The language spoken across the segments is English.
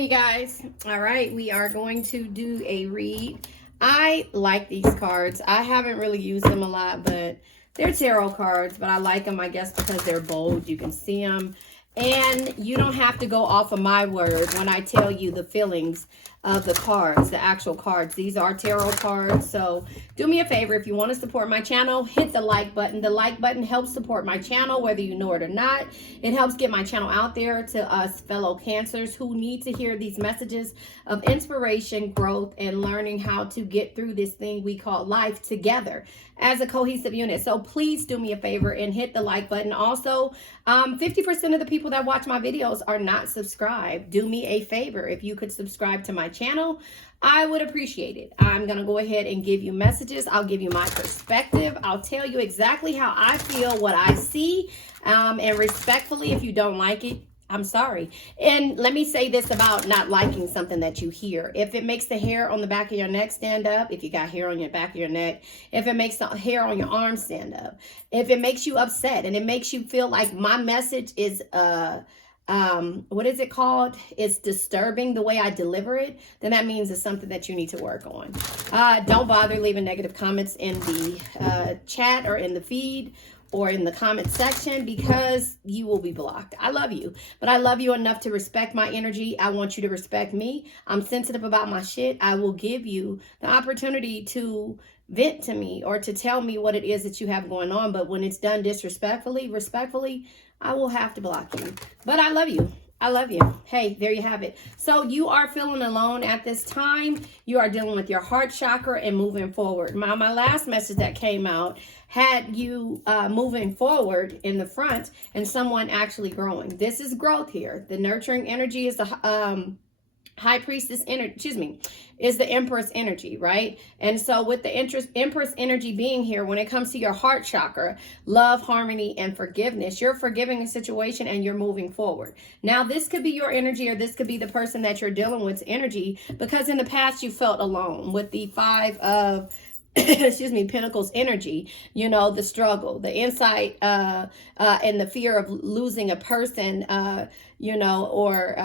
Hey guys, all right, we are going to do a read. I like these cards. I haven't really used them a lot, but they're tarot cards, but I like them, I guess, because they're bold. You can see them, and you don't have to go off of my word when I tell you the feelings of the cards, the actual cards. These are tarot cards, so do me a favor. If you want to support my channel, hit the like button. The like button helps support my channel, whether you know it or not. It helps get my channel out there to us fellow Cancers who need to hear these messages of inspiration, growth, and learning how to get through this thing we call life together as a cohesive unit. So please do me a favor and hit the like button. Also, 50% of the people that watch my videos are not subscribed. Do me a favor. If you could subscribe to my channel, I would appreciate it. I'm going to go ahead and give you messages. I'll give you my perspective. I'll tell you exactly how I feel, what I see, and respectfully, if you don't like it, I'm sorry. And let me say this about not liking something that you hear. If it makes the hair on the back of your neck stand up, if you got hair on your back of your neck, if it makes the hair on your arm stand up, if it makes you upset and it makes you feel like my message is, what is it called? It's disturbing the way I deliver it, then that means it's something that you need to work on. Don't bother leaving negative comments in the chat or in the feed or in the comment section, because you will be blocked. I love you, but I love you enough to respect my energy. I want you to respect me. I'm sensitive about my shit. I will give you the opportunity to vent to me or to tell me what it is that you have going on. But when it's done disrespectfully, respectfully, I will have to block you. But I love you. I love you. Hey, there you have it. So you are feeling alone at this time. You are dealing with your heart chakra and moving forward. My last message that came out had you moving forward in the front and someone actually growing. This is growth here. The nurturing energy is the High Priestess energy, is the Empress energy, right? And so with the Empress energy being here, when it comes to your heart chakra, love, harmony, and forgiveness, you're forgiving a situation and you're moving forward. Now, this could be your energy, or this could be the person that you're dealing with energy, because in the past you felt alone with the Five of Pentacles energy, you know, the struggle, the insight, and the fear of losing a person, you know, or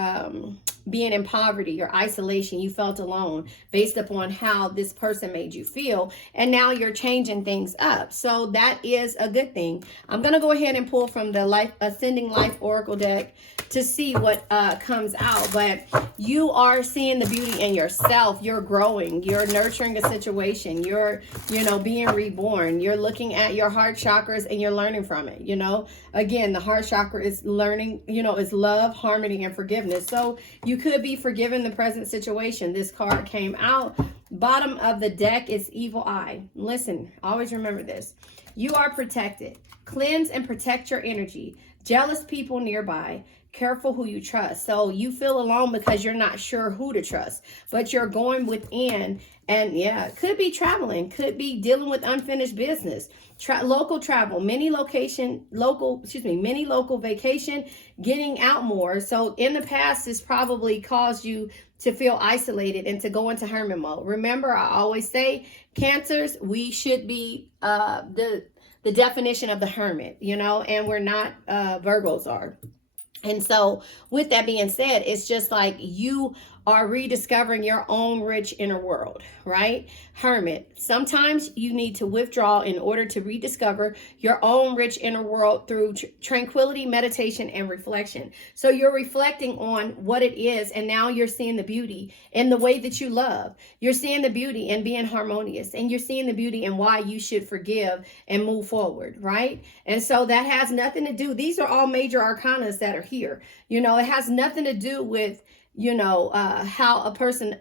being in poverty or isolation. You felt alone based upon how this person made you feel. And now you're changing things up. So that is a good thing. I'm going to go ahead and pull from the Ascending Life Oracle deck to see what comes out. But you are seeing the beauty in yourself. You're growing. You're nurturing a situation. You're, you know, being reborn. You're looking at your heart chakras and you're learning from it. You know, again, the heart chakra is learning, you know, is love, harmony, and forgiveness. So you could be forgiving the present situation. This card came out. Bottom of the deck is Evil Eye. Listen, always remember this. You are protected. Cleanse and protect your energy. Jealous people nearby. Careful who you trust. So you feel alone because you're not sure who to trust, but you're going within, and yeah, could be traveling, could be dealing with unfinished business, local travel, mini local vacation, getting out more. So in the past, this probably caused you to feel isolated and to go into hermit mode. Remember, I always say, Cancers, we should be the definition of the hermit, you know, and we're not, Virgos are. And so with that being said, it's just like you are rediscovering your own rich inner world, right? Hermit, sometimes you need to withdraw in order to rediscover your own rich inner world through tranquility, meditation, and reflection. So you're reflecting on what it is, and now you're seeing the beauty in the way that you love. You're seeing the beauty in being harmonious, and you're seeing the beauty in why you should forgive and move forward, right? And so that has nothing to do, these are all major arcanas that are here. You know, it has nothing to do with, you know, how a person,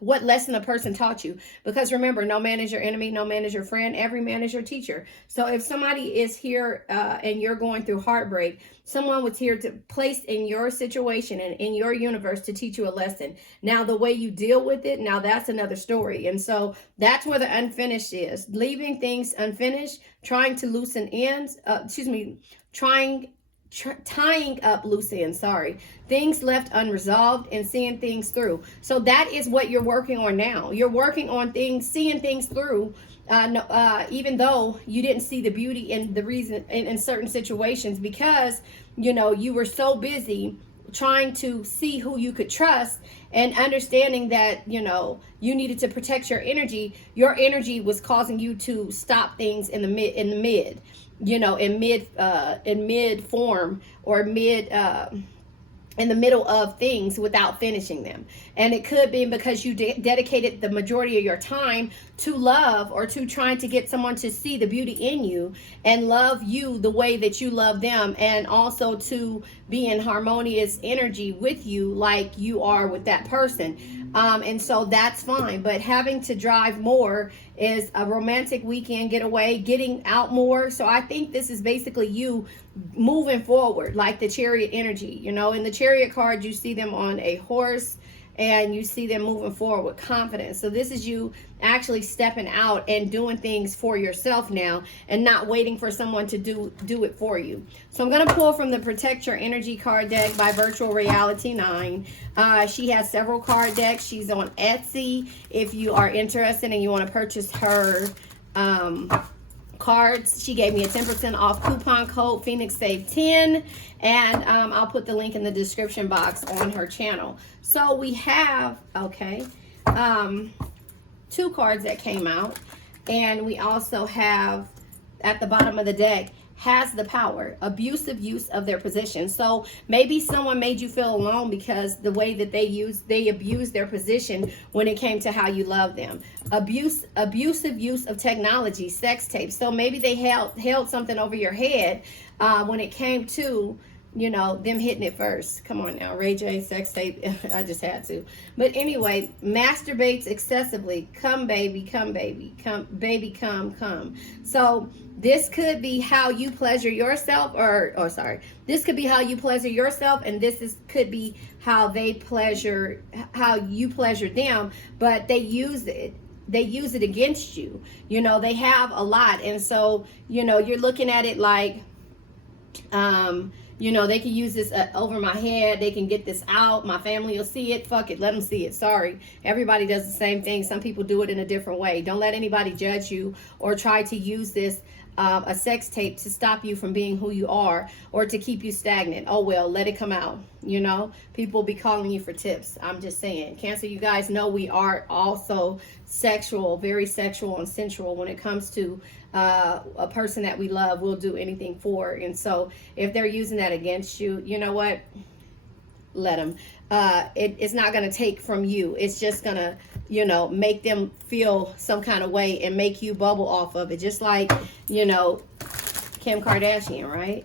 what lesson a person taught you. Because remember, no man is your enemy, no man is your friend, every man is your teacher. So if somebody is here and you're going through heartbreak, someone was here to place in your situation and in your universe to teach you a lesson. Now, the way you deal with it, now that's another story. And so that's where the unfinished is. Leaving things unfinished, trying to loosen ends, tying up loose ends, things left unresolved, and seeing things through. So that is what you're working on now. You're working on things, seeing things through, even though you didn't see the beauty in the reason in certain situations, because, you know, you were so busy trying to see who you could trust and understanding that, you know, you needed to protect your energy was causing you to stop things in mid, you know, in mid form, or in the middle of things without finishing them. And it could be because you dedicated the majority of your time to love, or to trying to get someone to see the beauty in you and love you the way that you love them, and also to be in harmonious energy with you like you are with that person. And so that's fine. But having to drive more is a romantic weekend getaway, getting out more. So I think this is basically you moving forward, like the Chariot energy. You know, in the Chariot card, you see them on a horse, and you see them moving forward with confidence. So this is you actually stepping out and doing things for yourself now, and not waiting for someone to do it for you. So I'm going to pull from the Protect Your Energy card deck by Virtual Reality 9. She has several card decks. She's on Etsy. If you are interested and you want to purchase her cards, she gave me a 10% off coupon code PhoenixSave10, and I'll put the link in the description box on her channel. So we have, okay, 2 cards that came out, and we also have at the bottom of the deck, has the power, abusive use of their position. So maybe someone made you feel alone because the way that they abused their position when it came to how you love them. Abusive use of technology, sex tapes. So maybe they held something over your head when it came to, you know, them hitting it first. Come on now, Ray J, sex tape. I just had to. But anyway, masturbates excessively. Come baby, come baby, come baby, come. So this could be how you pleasure yourself, or this could be how you pleasure yourself, and could be how you pleasure them, but they use it against you. You know, they have a lot, and so, you know, you're looking at it like, you know, they can use this over my head. They can get this out. My family will see it. Fuck it. Let them see it. Sorry. Everybody does the same thing. Some people do it in a different way. Don't let anybody judge you or try to use this, a sex tape, to stop you from being who you are, or to keep you stagnant. Oh, well, let it come out. You know, people be calling you for tips. I'm just saying. Cancer, you guys know we are also sexual, very sexual and sensual when it comes to a person that we love. We'll do anything for. And so if they're using that against you, you know what? Let them. It's not going to take from you. It's just going to, you know, make them feel some kind of way and make you bubble off of it. Just like, you know, Kim Kardashian, right?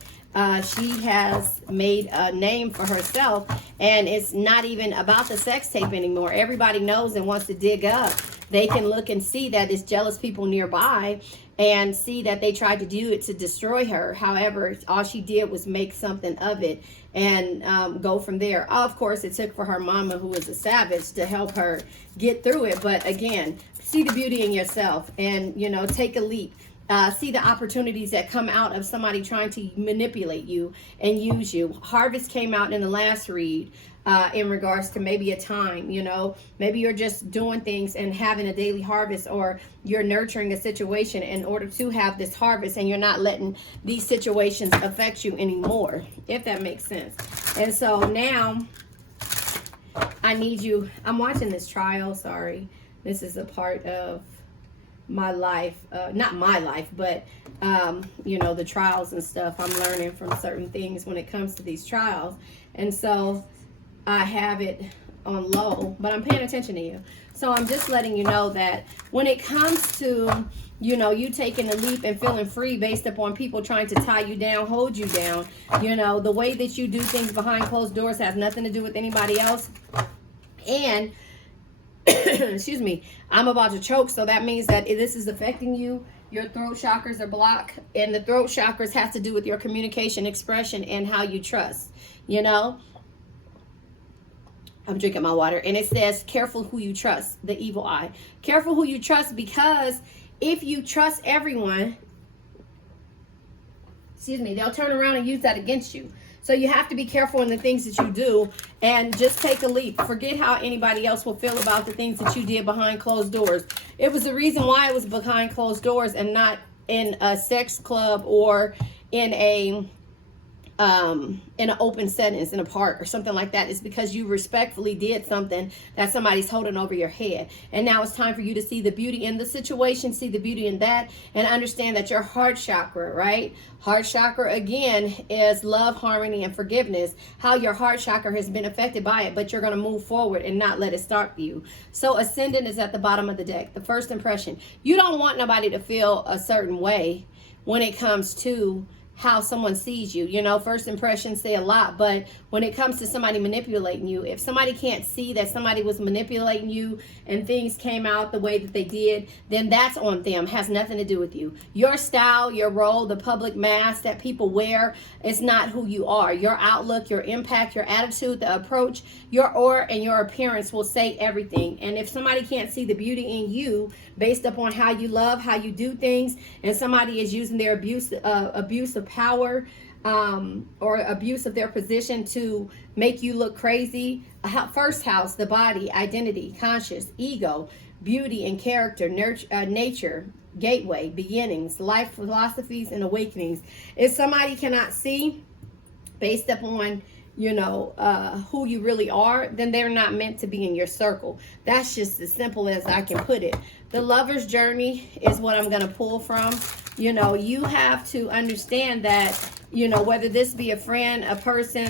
She has made a name for herself, and it's not even about the sex tape anymore. Everybody knows and wants to dig up. They can look and see that it's jealous people nearby, and see that they tried to do it to destroy her. However, all she did was make something of it and go from there. Of course, it took for her mama, who is a savage, to help her get through it. But again, see the beauty in yourself, and, you know, take a leap. See the opportunities that come out of somebody trying to manipulate you and use you. Harvest came out in the last read in regards to maybe a time, you know, maybe you're just doing things and having a daily harvest, or you're nurturing a situation in order to have this harvest, and you're not letting these situations affect you anymore, if that makes sense. And so now I need you, I'm watching this trial, sorry. This is a part of my life, not my life, but you know, the trials and stuff. I'm learning from certain things when it comes to these trials, and so I have it on low, but I'm paying attention to you. So I'm just letting you know that when it comes to, you know, you taking a leap and feeling free based upon people trying to tie you down, hold you down, you know, the way that you do things behind closed doors has nothing to do with anybody else. And excuse me, I'm about to choke, so that means that this is affecting you. Your throat chakras are blocked, and the throat chakras has to do with your communication, expression, and how you trust, you know. I'm drinking my water, and it says, careful who you trust, the evil eye. Careful who you trust, because if you trust everyone, excuse me, they'll turn around and use that against you. So you have to be careful in the things that you do, and just take a leap. Forget how anybody else will feel about the things that you did behind closed doors. It was the reason why it was behind closed doors and not in a sex club or in a in an open settings in a park or something like that. It's because you respectfully did something that somebody's holding over your head. And now it's time for you to see the beauty in the situation, see the beauty in that, and understand that your heart chakra, right? Heart chakra, again, is love, harmony, and forgiveness. How your heart chakra has been affected by it, but you're going to move forward and not let it stop you. So ascendant is at the bottom of the deck. The first impression. You don't want nobody to feel a certain way when it comes to how someone sees you. You know, first impressions say a lot, but when it comes to somebody manipulating you, if somebody can't see that somebody was manipulating you and things came out the way that they did, then that's on them. Has nothing to do with you. Your style, your role, the public mask that people wear is not who you are. Your outlook, your impact, your attitude, the approach, your aura, and your appearance will say everything. And if somebody can't see the beauty in you based upon how you love, how you do things, and somebody is using their abuse of power or abuse of their position to make you look crazy. First house, the body, identity, conscious, ego, beauty and character, nature, gateway, beginnings, life philosophies, and awakenings. If somebody cannot see based upon, you know, who you really are, then they're not meant to be in your circle. That's just as simple as I can put it. The lover's journey is what I'm going to pull from. You know, you have to understand that, you know, whether this be a friend, a person,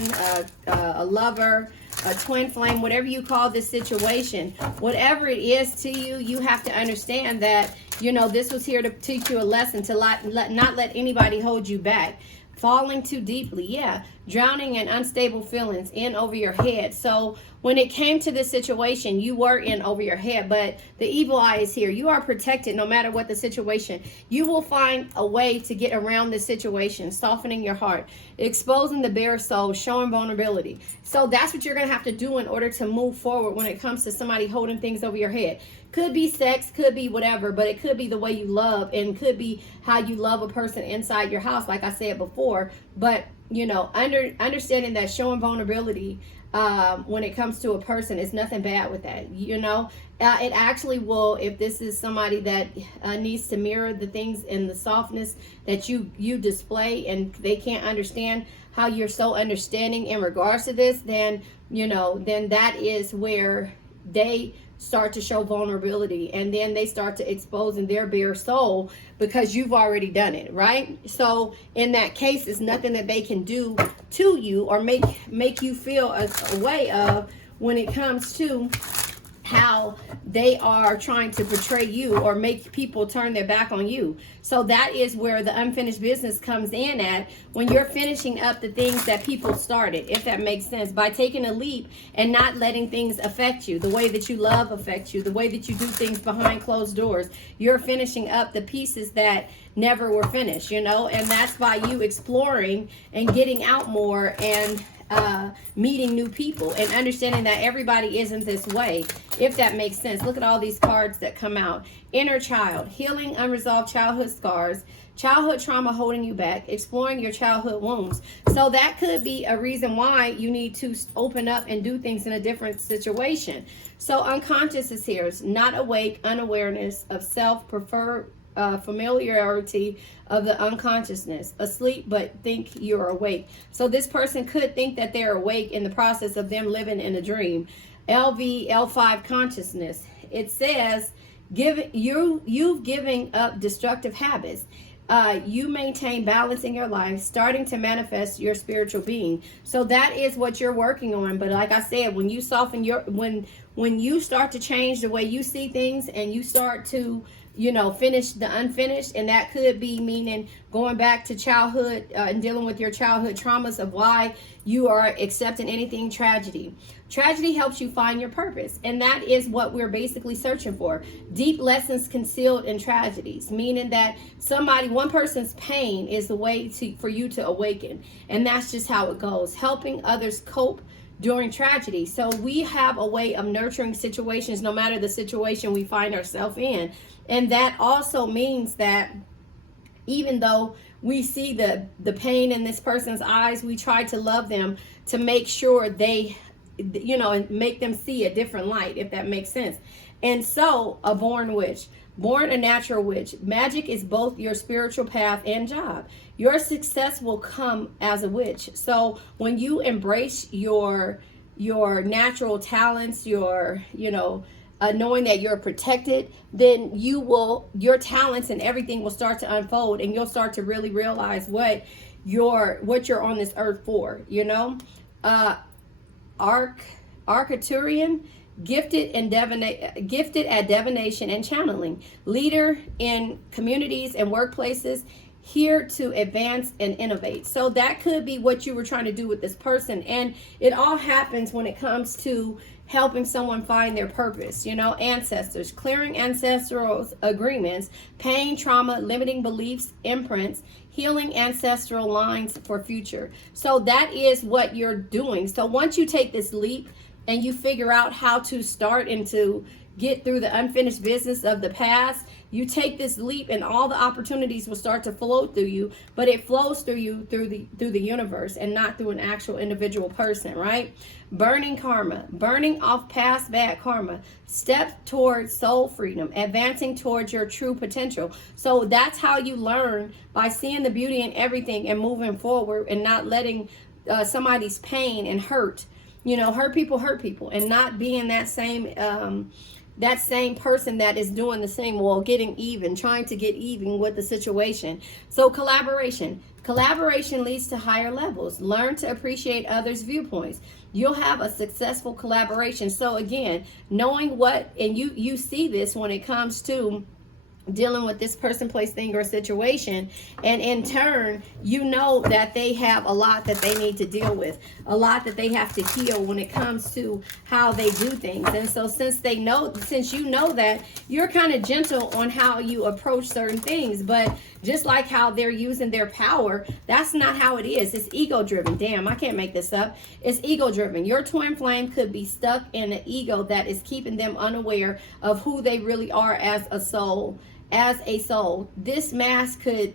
a lover, a twin flame, whatever you call this situation, whatever it is to you, you have to understand that, you know, this was here to teach you a lesson, to not let anybody hold you back. Falling too deeply, yeah. Drowning in unstable feelings, in over your head. So when it came to this situation, you were in over your head, but the evil eye is here. You are protected no matter what the situation. You will find a way to get around this situation, softening your heart, exposing the bare soul, showing vulnerability. So that's what you're going to have to do in order to move forward when it comes to somebody holding things over your head. Could be sex, could be whatever, but it could be the way you love, and could be how you love a person inside your house, like I said before. But, you know, understanding that showing vulnerability when it comes to a person is nothing bad with that. You know, it actually will, if this is somebody that needs to mirror the things and the softness that you display, and they can't understand how you're so understanding in regards to this, then, you know, then that is where they start to show vulnerability, and then they start to expose in their bare soul because you've already done it, right? So in that case, it's nothing that they can do to you or make you feel a way of when it comes to how they are trying to portray you or make people turn their back on you. So that is where the unfinished business comes in at, when you're finishing up the things that people started, if that makes sense, by taking a leap and not letting things affect you, the way that you love affects you, the way that you do things behind closed doors. You're finishing up the pieces that never were finished, you know, and that's by you exploring and getting out more and meeting new people and understanding that everybody isn't this way, if that makes sense. Look at all these cards that come out. Inner child, healing unresolved childhood scars, childhood trauma holding you back, exploring your childhood wounds. So that could be a reason why you need to open up and do things in a different situation. So unconscious is here. It's not awake, unawareness of self, preferred familiarity of the unconsciousness, asleep but think you're awake. So this person could think that they're awake in the process of them living in a dream. L5 consciousness. It says you've given up destructive habits. You maintain balance in your life, starting to manifest your spiritual being. So that is what you're working on. But like I said, when you soften when you start to change the way you see things, and you start to, you know, finish the unfinished, and that could be meaning going back to childhood and dealing with your childhood traumas of why you are accepting anything tragedy. Tragedy helps you find your purpose, and that is what we're basically searching for. Deep lessons concealed in tragedies, meaning that one person's pain is the way for you to awaken, and that's just how it goes. Helping others cope during tragedy. So we have a way of nurturing situations, no matter the situation we find ourselves in. And that also means that even though we see the pain in this person's eyes, we try to love them to make sure they, you know, and make them see a different light, if that makes sense. And so a born witch. Born a natural witch. Magic is both your spiritual path and job. Your success will come as a witch. So when you embrace your natural talents, your, knowing that you're protected, then your talents and everything will start to unfold, and you'll start to really realize what you're on this earth for, Arcturian, gifted at divination and channeling, leader in communities and workplaces, here to advance and innovate. So that could be what you were trying to do with this person. And it all happens when it comes to helping someone find their purpose, ancestors, clearing ancestral agreements, pain, trauma, limiting beliefs, imprints, healing ancestral lines for future. So that is what you're doing. So once you take this leap and you figure out how to start and to get through the unfinished business of the past, you take this leap and all the opportunities will start to flow through you, but it flows through you through the universe and not through an actual individual person, right? Burning karma, burning off past bad karma, step towards soul freedom, advancing towards your true potential. So that's how you learn, by seeing the beauty in everything and moving forward and not letting somebody's pain and hurt hurt people, and not being that same person that is doing the same, getting even, trying to get even with the situation. So collaboration leads to higher levels. Learn to appreciate others' viewpoints. You'll have a successful collaboration. So again, knowing what, and you see this when it comes to dealing with this person, place, thing, or situation, and in turn that they have a lot that they need to deal with, a lot that they have to heal when it comes to how they do things. And so since you know that, you're kind of gentle on how you approach certain things. But just like how they're using their power, that's not how it is. It's ego driven. Damn, I can't make this up. It's ego driven. Your twin flame could be stuck in an ego that is keeping them unaware of who they really are as a soul. This mask could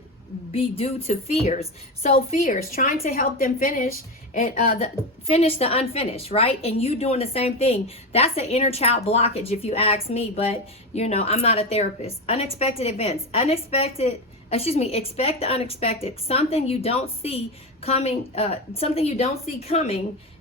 be due to fears. So fears, trying to help them finish the unfinished, right? And you doing the same thing. That's an inner child blockage, if you ask me. But I'm not a therapist. Unexpected events, expect the unexpected. Something you don't see coming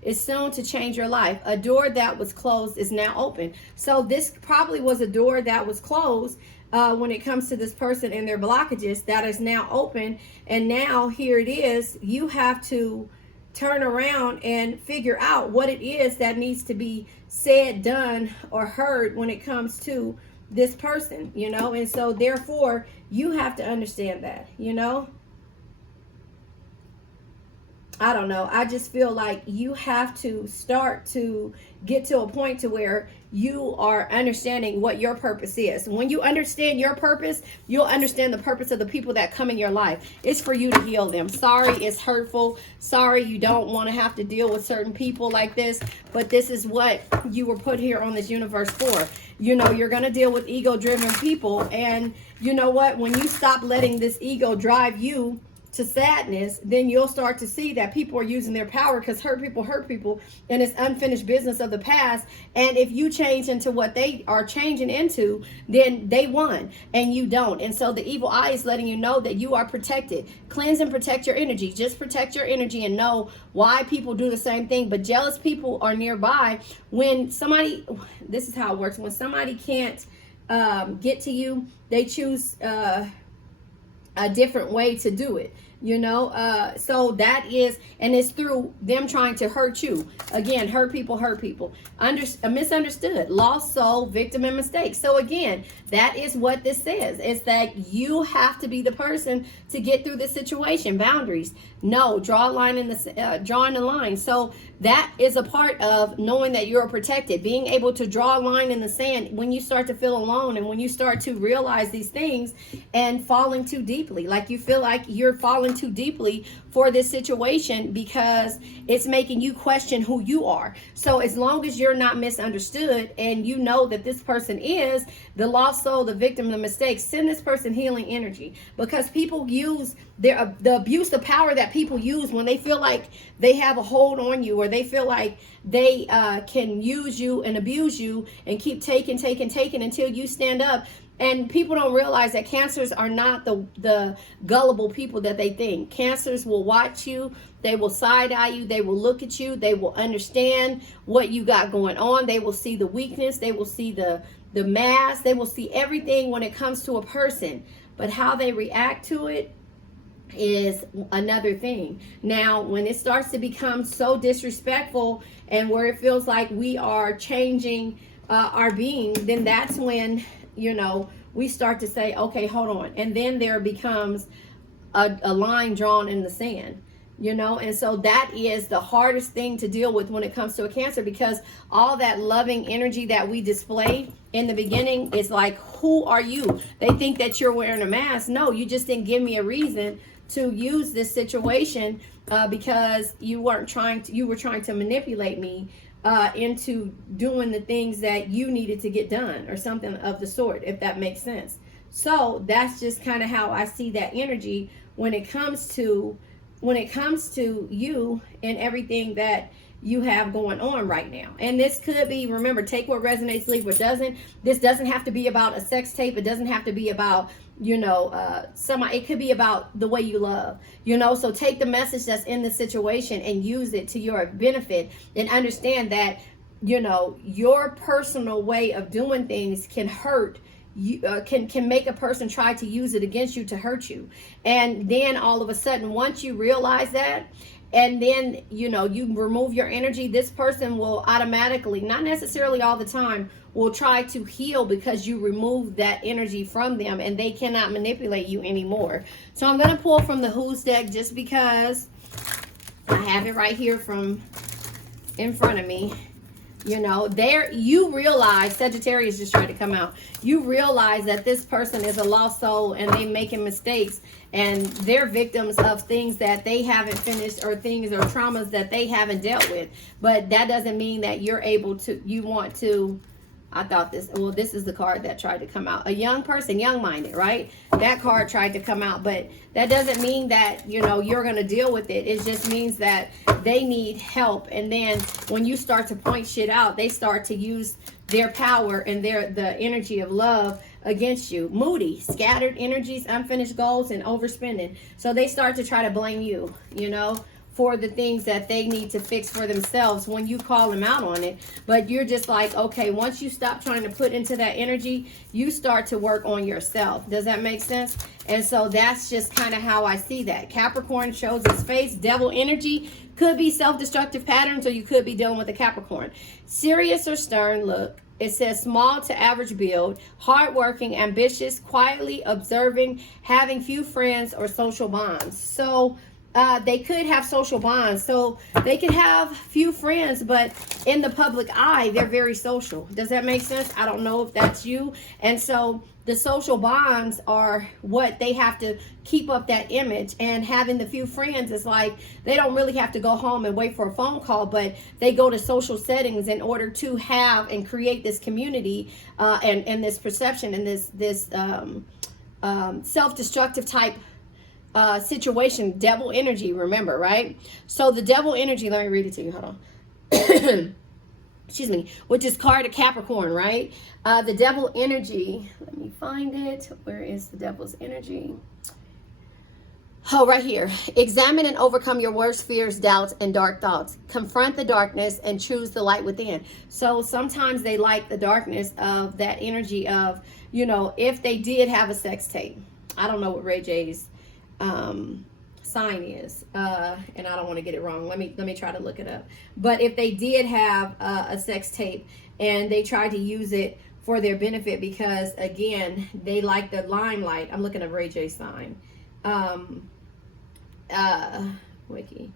is soon to change your life. A door that was closed is now open. So this probably was a door that was closed when it comes to this person and their blockages, that is now open. And now here it is. You have to turn around and figure out what it is that needs to be said, done, or heard when it comes to this person, and so therefore you have to understand that, I don't know. I just feel like you have to start to get to a point to where you are understanding what your purpose is. When you understand your purpose, you'll understand the purpose of the people that come in your life. It's for you to heal them. Sorry, it's hurtful. Sorry, you don't want to have to deal with certain people like this, but this is what you were put here on this universe for. You're going to deal with ego-driven people, and you know what? When you stop letting this ego drive you to sadness, then you'll start to see that people are using their power, because hurt people, and it's unfinished business of the past. And if you change into what they are changing into, then they won and you don't. And so the evil eye is letting you know that you are protected. Cleanse and protect your energy. Just protect your energy and know why people do the same thing. But jealous people are nearby. This is how it works. When somebody can't get to you, they choose a different way to do it, so that is, and it's through them trying to hurt you. Again, hurt people, misunderstood, lost soul, victim, and mistake. So again, that is what this says. It's that you have to be the person to get through this situation. Boundaries, no, draw a line drawing the line. So that is a part of knowing that you're protected, being able to draw a line in the sand when you start to feel alone, and when you start to realize these things and falling too deeply, like you feel like you're falling too deeply for this situation because it's making you question who you are. So as long as you're not misunderstood and you know that this person is the lost soul, the victim, the mistake, send this person healing energy, because people use the abuse of power that people use when they feel like they have a hold on you, or they feel like they can use you and abuse you and keep taking until you stand up. And people don't realize that Cancers are not the gullible people that they think. Cancers will watch you. They will side-eye you. They will look at you. They will understand what you got going on. They will see the weakness. They will see the mask. They will see everything when it comes to a person. But how they react to it is another thing. Now, when it starts to become so disrespectful and where it feels like we are changing our being, then that's when, you know, we start to say, okay, hold on. And then there becomes a line drawn in the sand, you know. And so that is the hardest thing to deal with when it comes to a Cancer, because all that loving energy that we display in the beginning is like, who are you? They think that you're wearing a mask. No, you just didn't give me a reason to use this situation because you were trying to manipulate me into doing the things that you needed to get done, or something of the sort, if that makes sense. So that's just kind of how I see that energy when it comes to you and everything that you have going on right now. And this could be, remember, take what resonates, leave what doesn't. This doesn't have to be about a sex tape. It doesn't have to be about, you know, it could be about the way you love, you know. So take the message that's in the situation and use it to your benefit, and understand that, you know, your personal way of doing things can hurt you, can make a person try to use it against you to hurt you. And then all of a sudden, once you realize that, and then, you know, you remove your energy, this person will automatically, not necessarily all the time, will try to heal because you remove that energy from them and they cannot manipulate you anymore. So I'm going to pull from the Who's deck just because I have it right here from in front of me. You know, there you realize, Sagittarius just tried to come out. You realize that this person is a lost soul and they making mistakes and they're victims of things that they haven't finished, or things or traumas that they haven't dealt with. But that doesn't mean that you're able to, you want to, I thought this, well, this is the card that tried to come out. A young person, young-minded, right? That card tried to come out, but that doesn't mean that, you know, you're going to deal with it. It just means that they need help. And then when you start to point shit out, they start to use their power and the energy of love against you. Moody, scattered energies, unfinished goals, and overspending. So they start to try to blame you, you know, for the things that they need to fix for themselves when you call them out on it. But you're just like, okay, once you stop trying to put into that energy, you start to work on yourself. Does that make sense? And so that's just kind of how I see that. Capricorn shows its face. Devil energy could be self-destructive patterns, or you could be dealing with a Capricorn. Serious or stern look. It says small to average build, hardworking, ambitious, quietly observing, having few friends or social bonds. So they could have social bonds. So they could have few friends, but in the public eye, they're very social. Does that make sense? I don't know if that's you. And so the social bonds are what they have to keep up that image. And having the few friends is like, they don't really have to go home and wait for a phone call, but they go to social settings in order to have and create this community and this perception and this self-destructive type situation. Devil energy, remember, right? So the devil energy, let me read it to you, hold on. Excuse me, which is card of Capricorn, right? The devil energy, let me find it. Where is the devil's energy? Oh, right here. Examine and overcome your worst fears, doubts, and dark thoughts. Confront the darkness and choose the light within. So sometimes they like the darkness of that energy of, you know, if they did have a sex tape. I don't know what Ray J's sign is, and I don't want to get it wrong. Let me try to look it up. But if they did have a sex tape and they tried to use it for their benefit, because again, they like the limelight. I'm looking at Ray J's sign. Wiki.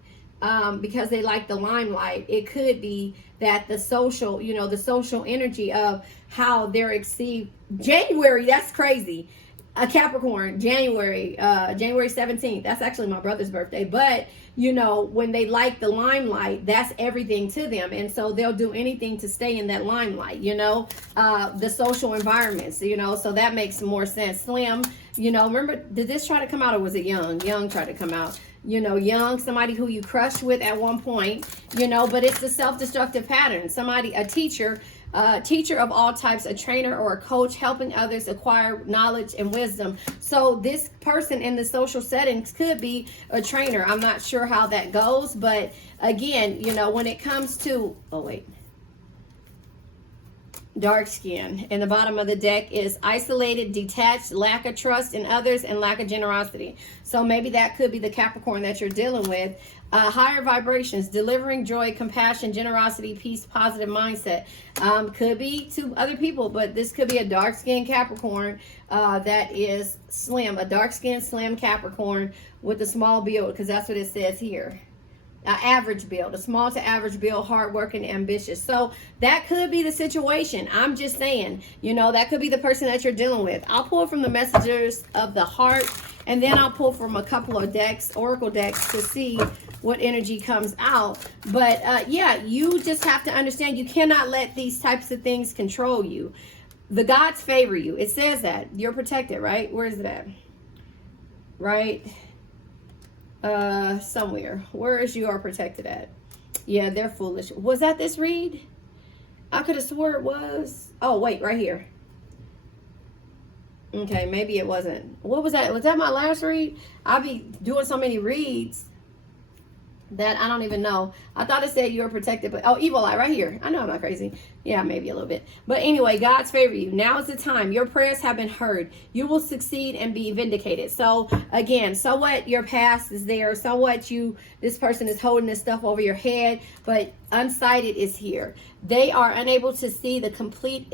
Because they like the limelight, it could be that the social, you know, the social energy of how they're exceeded. January, that's crazy. A Capricorn, January 17th. That's actually my brother's birthday. But, you know, when they like the limelight, that's everything to them. And so they'll do anything to stay in that limelight, you know, the social environments, you know, so that makes more sense. Slim, you know, remember, did this try to come out, or was it Young? Young tried to come out. You know, Young, somebody who you crushed with at one point, you know, but it's the self-destructive pattern. Somebody, a teacher, Teacher of all types, a trainer or a coach, helping others acquire knowledge and wisdom. So this person in the social settings could be a trainer. I'm not sure how that goes, but again, you know, when it comes to, oh wait, dark skin, and the bottom of the deck is isolated, detached, lack of trust in others, and lack of generosity. So maybe that could be the Capricorn that you're dealing with. Higher vibrations, delivering joy, compassion, generosity, peace, positive mindset. Could be to other people, but this could be a dark skin Capricorn that is slim, a dark skin slim Capricorn with a small build, because that's what it says here. Average build, a small to average build, hardworking, ambitious. So that could be the situation. I'm just saying, you know, that could be the person that you're dealing with. I'll pull from the messengers of the heart, and then I'll pull from a couple of decks, oracle decks, to see what energy comes out. But yeah, you just have to understand, you cannot let these types of things control you. The gods favor you. It says that you're protected, right? Where is it at? Right somewhere. Where is you are protected at? Yeah, they're foolish. Was that this read? I could have swore it was. Oh wait, right here. Okay, maybe it wasn't. What was that? Was that my last read? I'll be doing so many reads that I don't even know. I thought it said you were protected, but oh, evil eye right here. I know I'm not crazy. Yeah, maybe a little bit. But anyway, God's favor you. Now is the time. Your prayers have been heard. You will succeed and be vindicated. So again, so what, your past is there. So what, this person is holding this stuff over your head, but unsighted is here. They are unable to see the complete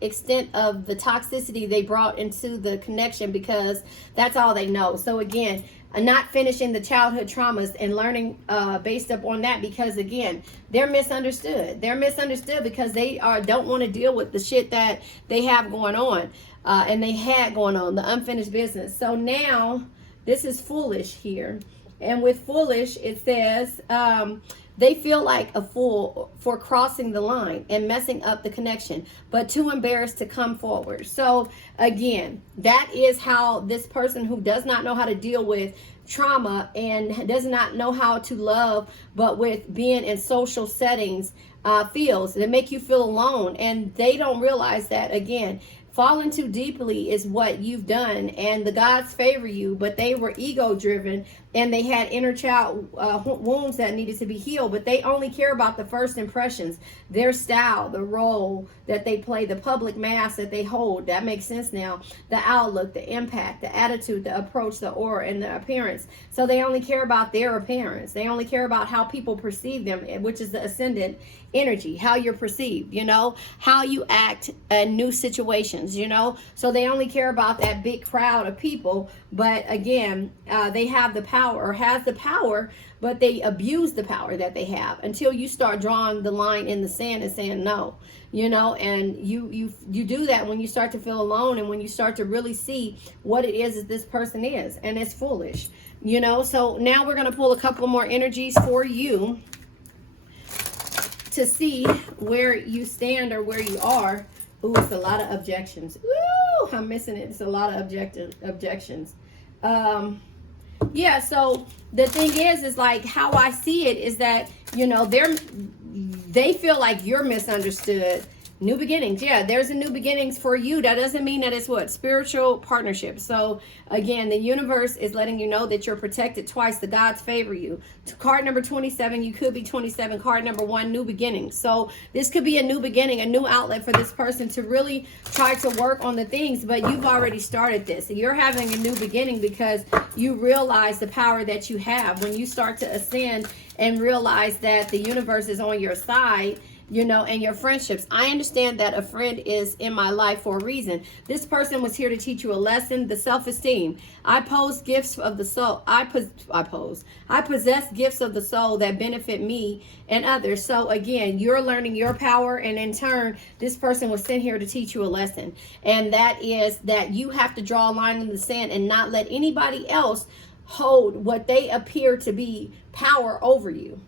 extent of the toxicity they brought into the connection, because that's all they know. So again, not finishing the childhood traumas and learning based up on that, because again, they're misunderstood. They're misunderstood because they don't want to deal with the shit that they have going on and they had going on, the unfinished business. So now this is foolish here, and with foolish it says they feel like a fool for crossing the line and messing up the connection, but too embarrassed to come forward. So again, that is how this person who does not know how to deal with trauma and does not know how to love, but with being in social settings, feels. They make you feel alone, and they don't realize that, again, falling too deeply is what you've done, and the gods favor you, but they were ego driven and they had inner child wounds that needed to be healed, but they only care about the first impressions, their style, the role that they play, the public mask that they hold. That makes sense now. The outlook, the impact, the attitude, the approach, the aura, and the appearance. So they only care about their appearance. They only care about how people perceive them, which is the ascendant energy, how you're perceived, you know, how you act in new situations, you know. So they only care about that big crowd of people, but again, they have the power, or has the power, but they abuse the power that they have until you start drawing the line in the sand and saying no, you know. And you do that when you start to feel alone, and when you start to really see what it is that this person is, and it's foolish, you know. So now we're going to pull a couple more energies for you to see where you stand or where you are. Ooh, it's a lot of objections. Ooh, I'm missing it. It's a lot of objections. Yeah, so the thing is like, how I see it is that, you know, they feel like you're misunderstood. New beginnings. Yeah, there's a new beginnings for you. That doesn't mean that it's what? Spiritual partnership. So again, the universe is letting you know that you're protected twice. The gods favor you. Card number 27, you could be 27. Card number 1, new beginnings. So this could be a new beginning, a new outlet for this person to really try to work on the things, but you've already started this. You're having a new beginning because you realize the power that you have. When you start to ascend and realize that the universe is on your side, you know, and your friendships. I understand that a friend is in my life for a reason. This person was here to teach you a lesson, the self-esteem. I possess gifts of the soul. I possess gifts of the soul that benefit me and others. So again, you're learning your power, and in turn, this person was sent here to teach you a lesson. And that is that you have to draw a line in the sand and not let anybody else hold what they appear to be power over you.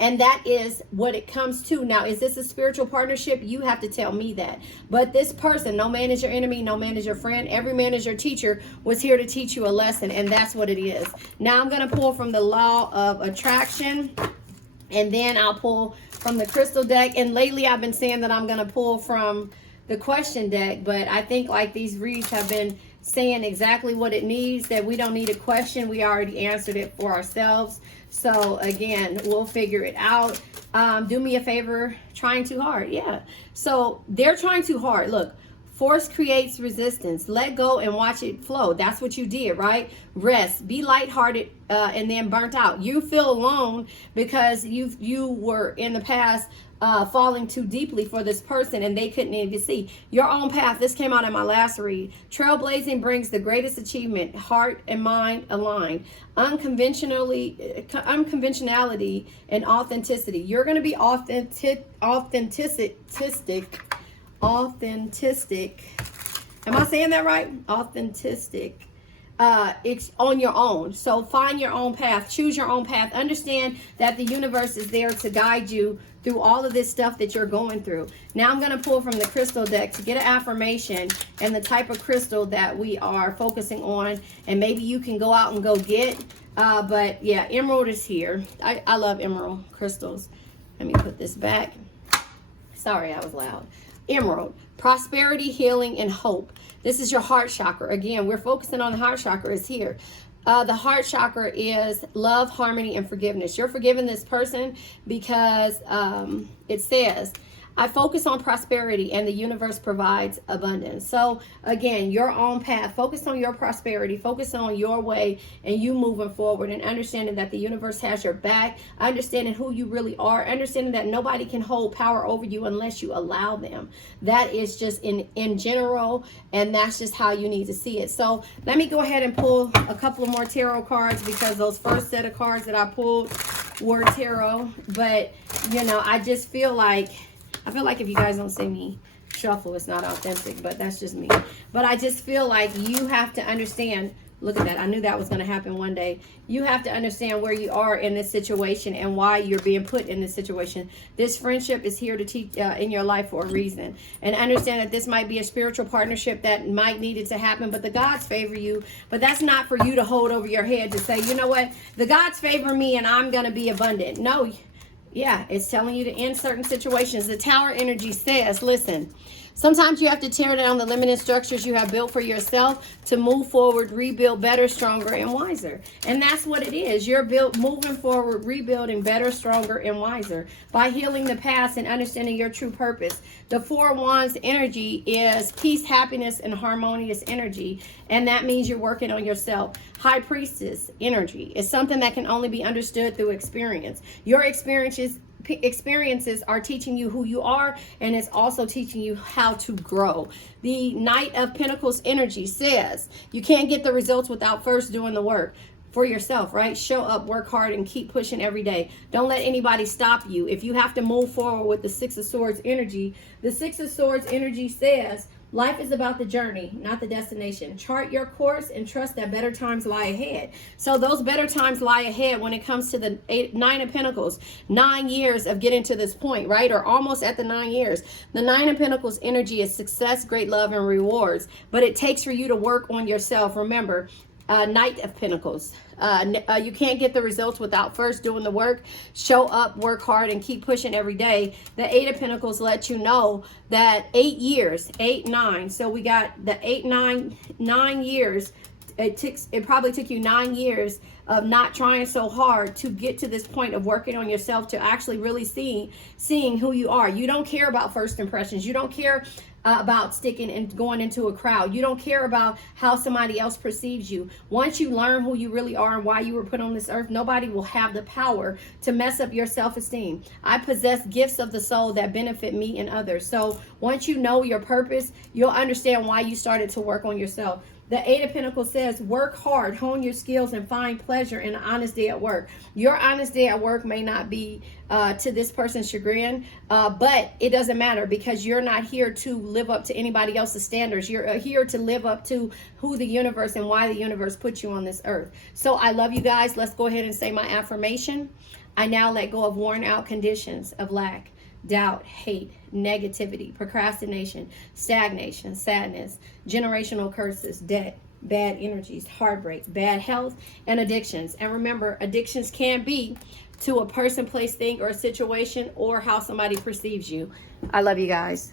And that is what it comes to. Now, is this a spiritual partnership? You have to tell me that. But this person, no man is your enemy, no man is your friend, every man is your teacher, was here to teach you a lesson, and that's what it is. Now I'm going to pull from the law of attraction, And then I'll pull from the crystal deck. And lately I've been saying that I'm going to pull from the question deck. But I think like these reads have been saying exactly what it needs, that we don't need a question. We already answered it for ourselves. So again, we'll figure it out. Do me a favor, trying too hard. Yeah. So they're trying too hard. Look. Force creates resistance. Let go and watch it flow. That's what you did, right? Rest. Be lighthearted and then burnt out. You feel alone because you were in the past falling too deeply for this person and they couldn't even see. Your own path. This came out in my last read. Trailblazing brings the greatest achievement. Heart and mind aligned. Unconventionality and authenticity. You're going to be authentic. Am I saying that right? Authentic. It's on your own. So find your own path. Choose your own path. Understand that the universe is there to guide you through all of this stuff that you're going through. Now I'm going to pull from the crystal deck to get an affirmation and the type of crystal that we are focusing on. And maybe you can go out and go get. But yeah, emerald is here. I love emerald crystals. Let me put this back. Sorry, I was loud. Emerald, prosperity, healing, and hope. This is your heart chakra. Again, we're focusing on the heart chakra. Is here. The heart chakra is love, harmony, and forgiveness. You're forgiving this person because it says, I focus on prosperity and the universe provides abundance. So again, your own path, focus on your prosperity, focus on your way and you moving forward and understanding that the universe has your back, understanding who you really are, understanding that nobody can hold power over you unless you allow them. That is just in general, and that's just how you need to see it. So let me go ahead and pull a couple of more tarot cards because those first set of cards that I pulled were tarot. But, you know, I just feel like if you guys don't see me shuffle, it's not authentic, but that's just me. But I just feel like you have to understand, look at that. I knew that was going to happen one day. You have to understand where you are in this situation and why you're being put in this situation. This friendship is here to teach in your life for a reason. And understand that this might be a spiritual partnership that might need it to happen, but the gods favor you. But that's not for you to hold over your head to say, you know what, the gods favor me and I'm going to be abundant. No. Yeah, it's telling you to end certain situations. The Tower energy says, listen, sometimes you have to tear down the limiting structures you have built for yourself to move forward, rebuild better, stronger, and wiser. And that's what it is. You're moving forward, rebuilding better, stronger, and wiser by healing the past and understanding your true purpose. The Four of Wands energy is peace, happiness, and harmonious energy. And that means you're working on yourself. High Priestess energy is something that can only be understood through experience. Your experiences are teaching you who you are, and it's also teaching you how to grow. The Knight of Pentacles energy says you can't get the results without first doing the work for yourself, right? Show up, work hard, and keep pushing every day. Don't let anybody stop you. If you have to move forward with the Six of Swords energy, the Six of Swords energy says life is about the journey, not the destination. Chart your course and trust that better times lie ahead. So those better times lie ahead when it comes to the Nine of Pentacles. 9 years of getting to this point, right? Or almost at the 9 years. The Nine of Pentacles energy is success, great love, and rewards. But it takes for you to work on yourself. Remember, Knight of Pentacles. You can't get the results without first doing the work. Show up, work hard, and keep pushing every day. The Eight of Pentacles lets you know that 8 years, 8, 9. So we got the 8, 9 years. It probably took you 9 years of not trying so hard to get to this point of working on yourself, to actually really seeing who you are. You don't care about first impressions. You don't care about sticking and going into a crowd. You don't care about how somebody else perceives you. Once you learn who you really are and why you were put on this earth, nobody will have the power to mess up your self-esteem. I possess gifts of the soul that benefit me and others. So once you know your purpose, you'll understand why you started to work on yourself. The Eight of Pentacles says, work hard, hone your skills, and find pleasure in an honest day at work. Your honest day at work may not be to this person's chagrin, but it doesn't matter, because you're not here to live up to anybody else's standards. You're here to live up to who the universe and why the universe put you on this earth. So I love you guys. Let's go ahead and say my affirmation. I now let go of worn out conditions of lack, doubt, hate, negativity, procrastination, stagnation, sadness, generational curses, debt, bad energies, heartbreaks, bad health, and addictions. And remember, addictions can be to a person, place, thing, or situation, or how somebody perceives you. I love you guys.